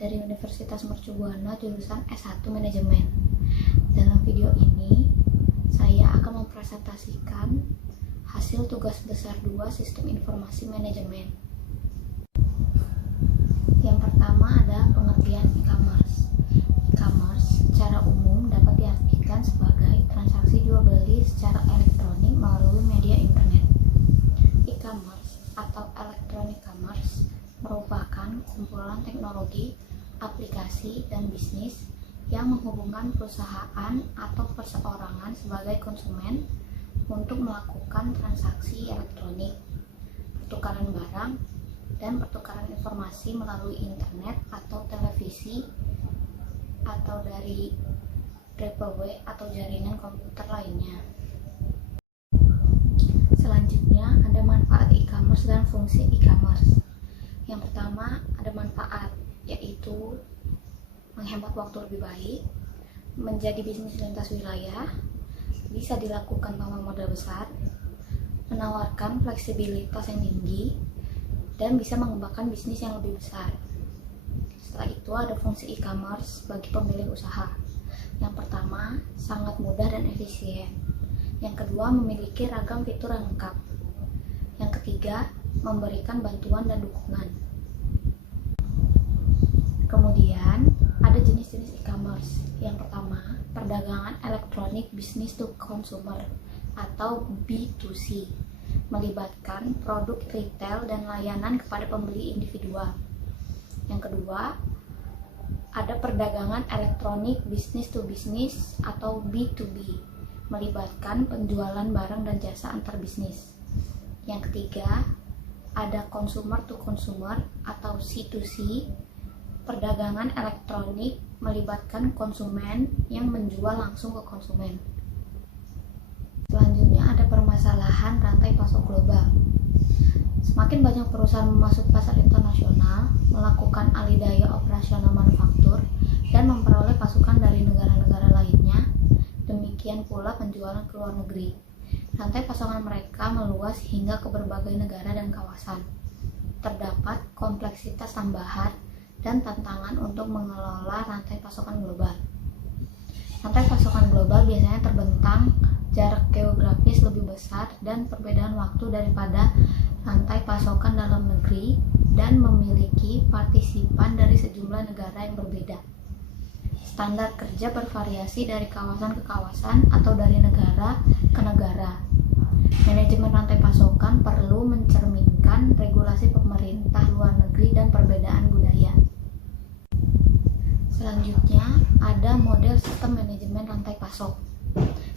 dari Universitas Mercu Buana jurusan S1 Manajemen. Dalam video ini, saya akan mempresentasikan hasil tugas besar 2 Sistem Informasi Manajemen. Yang pertama ada pengertian e-commerce. E-commerce secara umum dapat diartikan sebagai transaksi jual beli secara elektronik melalui media internet. E-commerce atau electronic commerce merupakan kumpulan teknologi, aplikasi, dan bisnis yang menghubungkan perusahaan atau perseorangan sebagai konsumen untuk melakukan transaksi elektronik, pertukaran barang, dan pertukaran informasi melalui internet atau televisi atau dari DPW atau jaringan komputer lainnya. Selanjutnya ada manfaat e-commerce dan fungsi e-commerce. Yang pertama ada manfaat, yaitu menghemat waktu lebih baik, menjadi bisnis lintas wilayah, bisa dilakukan tanpa modal besar, menawarkan fleksibilitas yang tinggi, dan bisa mengembangkan bisnis yang lebih besar. Setelah itu ada fungsi e-commerce bagi pemilik usaha. Yang pertama, sangat mudah dan efisien. Yang kedua, memiliki ragam fitur yang lengkap. Yang ketiga, memberikan bantuan dan dukungan. Kemudian, ada jenis-jenis e-commerce. Yang pertama, perdagangan elektronik business to consumer atau B2C, melibatkan produk retail dan layanan kepada pembeli individual. Yang kedua, ada perdagangan elektronik business to business atau B2B, melibatkan penjualan barang dan jasa antar bisnis. Yang ketiga, ada consumer to consumer atau C2C, perdagangan elektronik melibatkan konsumen yang menjual langsung ke konsumen. Selanjutnya ada permasalahan rantai pasok global. Semakin banyak perusahaan masuk pasar internasional, melakukan alih daya operasional manufaktur, dan memperoleh pasukan dari negara-negara lainnya, demikian pula penjualan ke luar negeri. Rantai pasokan mereka meluas hingga ke berbagai negara dan kawasan. Terdapat kompleksitas tambahan dan tantangan untuk mengelola rantai pasokan global. Rantai pasokan global biasanya terbentang jarak geografis lebih besar dan perbedaan waktu daripada rantai pasokan dalam negeri dan memiliki partisipan dari sejumlah negara yang berbeda. Standar kerja bervariasi dari kawasan ke kawasan atau dari negara ke negara. Manajemen rantai pasokan perlu mencerminkan regulasi pemerintah luar negeri dan perbedaan budaya. Selanjutnya, ada model sistem manajemen rantai pasok.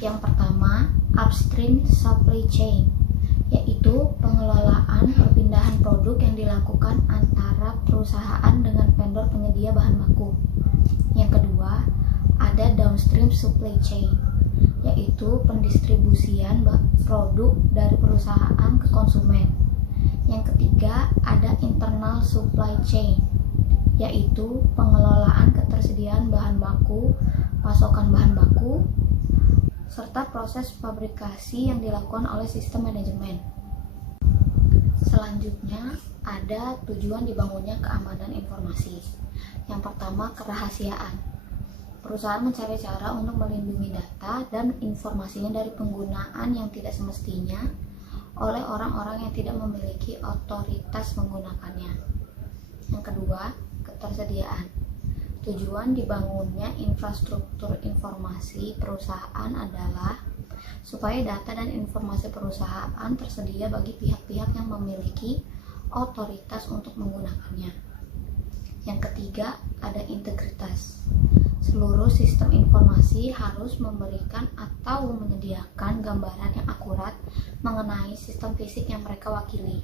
Yang pertama, upstream supply chain, yaitu pengelolaan perpindahan produk yang dilakukan antara perusahaan dengan vendor penyedia bahan baku. Yang kedua, ada downstream supply chain, yaitu pendistribusian produk dari perusahaan ke konsumen. Yang ketiga, ada internal supply chain, yaitu pengelolaan ketersediaan bahan baku, pasokan bahan baku, serta proses fabrikasi yang dilakukan oleh sistem manajemen. Selanjutnya, ada tujuan dibangunnya keamanan informasi. Yang pertama, kerahasiaan. Perusahaan mencari cara untuk melindungi data dan informasinya dari penggunaan yang tidak semestinya oleh orang-orang yang tidak memiliki otoritas menggunakannya. Yang kedua, ketersediaan. Tujuan dibangunnya infrastruktur informasi perusahaan adalah supaya data dan informasi perusahaan tersedia bagi pihak-pihak yang memiliki otoritas untuk menggunakannya. Yang ketiga, ada integritas. Seluruh sistem informasi harus memberikan atau menyediakan gambaran yang akurat mengenai sistem fisik yang mereka wakili.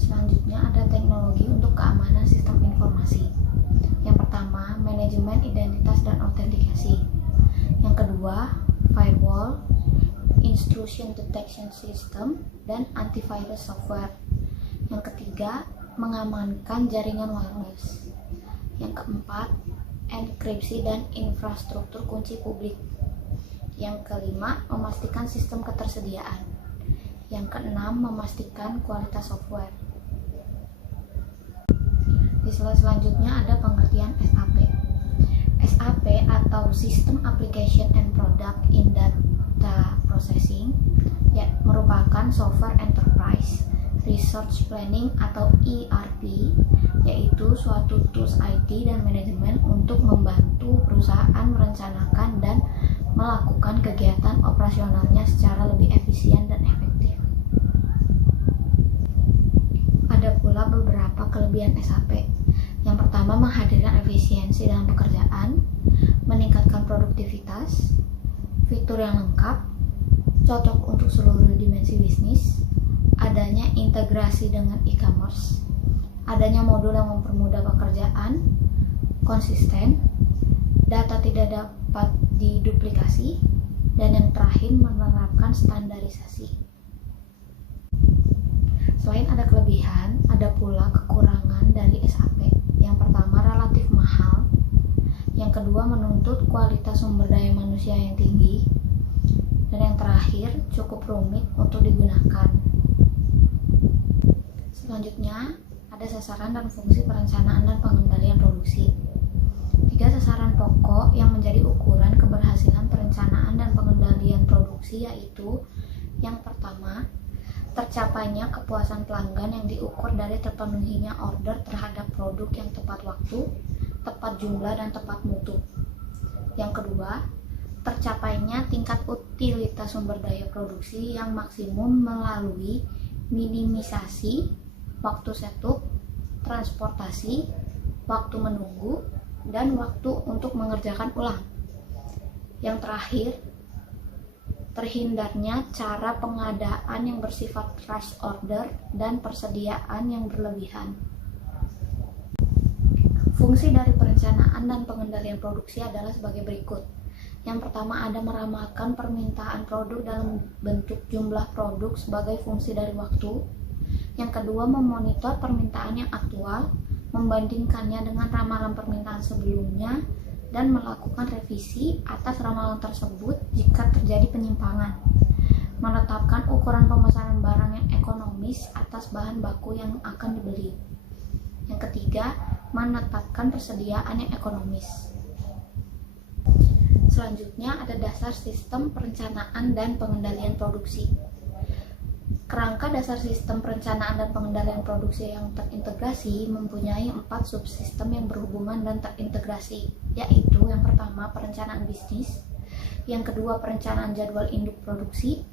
Selanjutnya ada teknologi untuk keamanan sistem informasi. Yang pertama, manajemen identitas dan autentikasi. Yang kedua, firewall, intrusion detection system, dan antivirus software. Yang ketiga, mengamankan jaringan wireless. Yang keempat, enkripsi dan infrastruktur kunci publik. Yang kelima, memastikan sistem ketersediaan. Yang keenam, memastikan kualitas software. Istilah selanjutnya ada pengertian SAP. SAP atau System Application and Product in Data Processing merupakan software enterprise resource planning atau ERP, yaitu suatu tools IT dan manajemen untuk membantu perusahaan merencanakan dan melakukan kegiatan operasionalnya secara lebih efisien dan efektif. Ada pula beberapa kelebihan SAP. Yang pertama, menghadirkan efisiensi dalam pekerjaan, meningkatkan produktivitas, fitur yang lengkap, cocok untuk seluruh dimensi bisnis, adanya integrasi dengan e-commerce, adanya modul yang mempermudah pekerjaan, konsisten, data tidak dapat diduplikasi, dan yang terakhir menerapkan standarisasi. Selain ada kelebihan, ada pula kekurangan dari SAP. Yang pertama, relatif mahal. Yang kedua, menuntut kualitas sumber daya manusia yang tinggi. Dan yang terakhir, cukup rumit untuk digunakan. Selanjutnya, ada sasaran dan fungsi perencanaan dan pengendalian produksi. 3 sasaran pokok yang menjadi ukuran keberhasilan perencanaan dan pengendalian produksi yaitu: yang pertama, tercapainya kepuasan pelanggan yang diukur dari terpenuhinya order terhadap produk yang tepat waktu, tepat jumlah, dan tepat mutu. Yang kedua, tercapainya tingkat utilitas sumber daya produksi yang maksimum melalui minimisasi waktu setup, transportasi, waktu menunggu, dan waktu untuk mengerjakan ulang. Yang terakhir, terhindarnya cara pengadaan yang bersifat rush order dan persediaan yang berlebihan. Fungsi dari perencanaan dan pengendalian produksi adalah sebagai berikut. Yang pertama, ada meramalkan permintaan produk dalam bentuk jumlah produk sebagai fungsi dari waktu. Yang kedua, memonitor permintaan yang aktual, membandingkannya dengan ramalan permintaan sebelumnya, dan melakukan revisi atas ramalan tersebut jika terjadi penyimpangan. Menetapkan ukuran pemesanan barang yang ekonomis atas bahan baku yang akan dibeli. Yang ketiga, menetapkan persediaan yang ekonomis. Selanjutnya ada dasar sistem perencanaan dan pengendalian produksi. Kerangka dasar sistem perencanaan dan pengendalian produksi yang terintegrasi mempunyai 4 subsistem yang berhubungan dan terintegrasi, yaitu yang pertama, perencanaan bisnis, yang kedua, perencanaan jadwal induk produksi,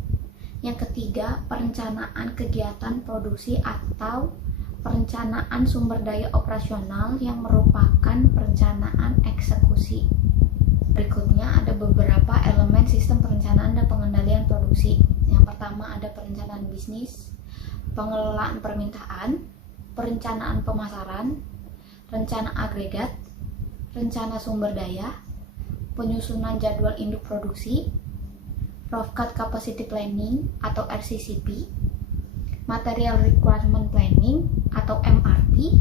yang ketiga, perencanaan kegiatan produksi atau perencanaan sumber daya operasional yang merupakan perencanaan eksekusi. Berikutnya ada beberapa elemen sistem perencanaan dan pengendalian produksi. Yang pertama, ada perencanaan bisnis, pengelolaan permintaan, perencanaan pemasaran, rencana agregat, rencana sumber daya, penyusunan jadwal induk produksi, rough cut capacity planning atau RCCP, material requirement planning atau MRP,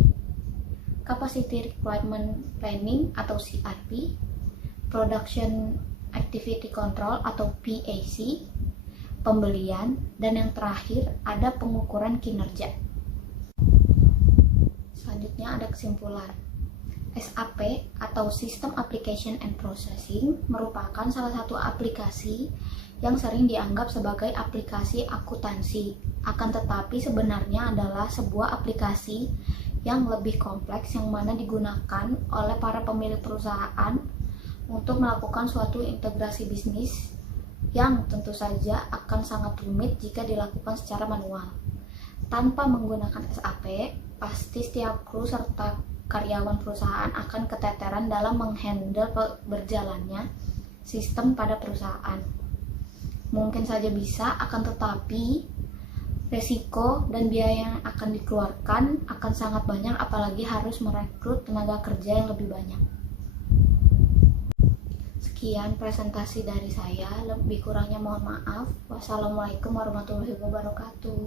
capacity requirement planning atau CRP, production activity control atau PAC, pembelian, dan yang terakhir ada pengukuran kinerja. Selanjutnya ada kesimpulan. SAP atau System Application and Processing merupakan salah satu aplikasi yang sering dianggap sebagai aplikasi akuntansi. Akan tetapi sebenarnya adalah sebuah aplikasi yang lebih kompleks yang mana digunakan oleh para pemilik perusahaan untuk melakukan suatu integrasi bisnis yang tentu saja akan sangat rumit jika dilakukan secara manual. Tanpa menggunakan SAP, pasti setiap kru serta karyawan perusahaan akan keteteran dalam menghandle berjalannya sistem pada perusahaan. Mungkin saja bisa, akan tetapi resiko dan biaya yang akan dikeluarkan akan sangat banyak, apalagi harus merekrut tenaga kerja yang lebih banyak. Sekian presentasi dari saya, lebih kurangnya mohon maaf. Wassalamualaikum warahmatullahi wabarakatuh.